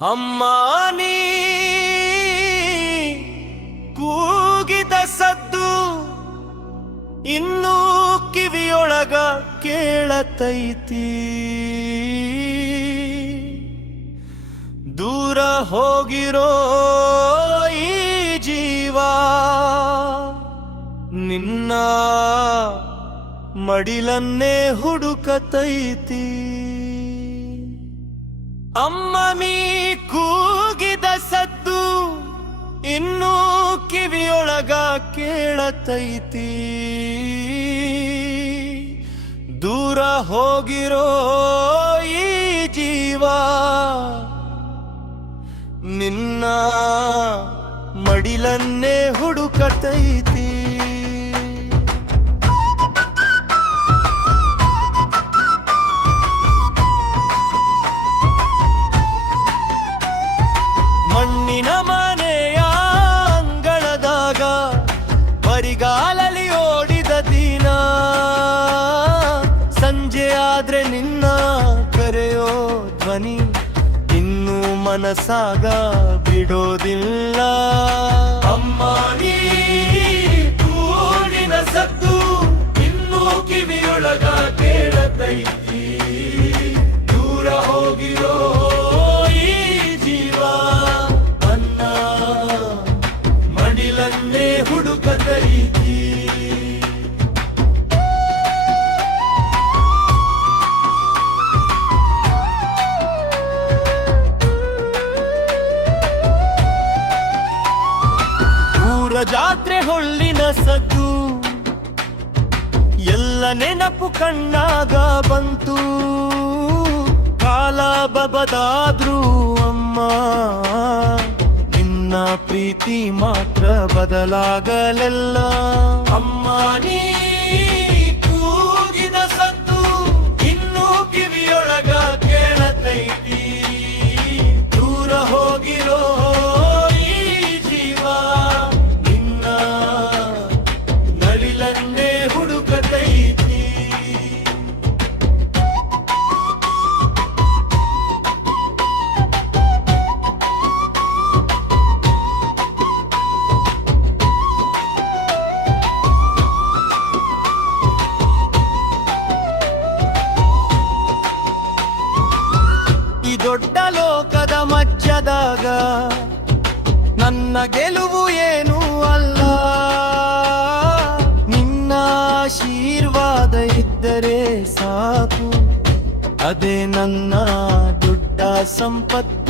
ಅಮ್ಮ ನೀ ಕೂಗಿದ ಸದ್ದು ಇನ್ನೂ ಕಿವಿಯೊಳಗ ಕೇಳತೈತಿ. ದೂರ ಹೋಗಿರೋ ಈ ಜೀವ ನಿನ್ನ ಮಡಿಲನ್ನೇ ಹುಡುಕತೈತಿ. ಅಮ್ಮ ನೀ ಕೂಗಿದ ಸದ್ದು ಇನ್ನೂ ಕಿವಿಯೊಳಗ ಕೇಳತೈತಿ. ದೂರ ಹೋಗಿರೋ ಈ ಜೀವ ನಿನ್ನ ಮಡಿಲನ್ನೇ ಹುಡುಕತೈತಿ. ಮಣ್ಣಿನ ಮನೆಯ ಅಂಗಳದಾಗ ಬರಿಗಾಲಲ್ಲಿ ಓಡಿದ ದಿನ, ಸಂಜೆ ಆದ್ರೆ ನಿನ್ನ ಕರೆಯೋ ಧ್ವನಿ ಇನ್ನೂ ಮನಸ್ಸಾಗ ಬಿಡೋದಿಲ್ಲ. ಅಮ್ಮ ನೀ ಕೂಡಿನ ಸದ್ದು ಇನ್ನೂ ಕಿವಿಯೊಳಗ ಕೇಳತೈತಿ. ದೂರ ಹೋಗಿರೋ ಈ ಜೀವ ಅನ್ನ ಮಡಿಲನ್ನೇ ಹುಡುಕತೈತಿ. ಜಾತ್ರೆ ಹೊಳ್ಳಿನ ಸದ್ದು ಎಲ್ಲ ನೆನಪು ಕಣ್ಣಾಗ ಬಂತು. ಕಾಲ ಬದಲಾದ್ರೂ ಅಮ್ಮ ನಿನ್ನ ಪ್ರೀತಿ ಮಾತ್ರ ಬದಲಾಗಲಿಲ್ಲ. ಅಮ್ಮ ನೀ ಕೂಗಿದ ಸದ್ದು ಇನ್ನೂ ಕಿವಿಯೊಳಗ ಕೇಳತೈತಿ. ದೂರ ಹೋಗಿರೋ ಹುಡುಕತೈತಿ. ಈ ದೊಡ್ಡ ಲೋಕದ ಮಧ್ಯದಾಗ ನನ್ನ ಗೆಲುವು ಏನೂ ಅಲ್ಲ. ಆಶೀರ್ವಾದ ಇದ್ದರೆ ಸಾಕು, ಅದೇ ನನ್ನ ದೊಡ್ಡ ಸಂಪತ್ತು.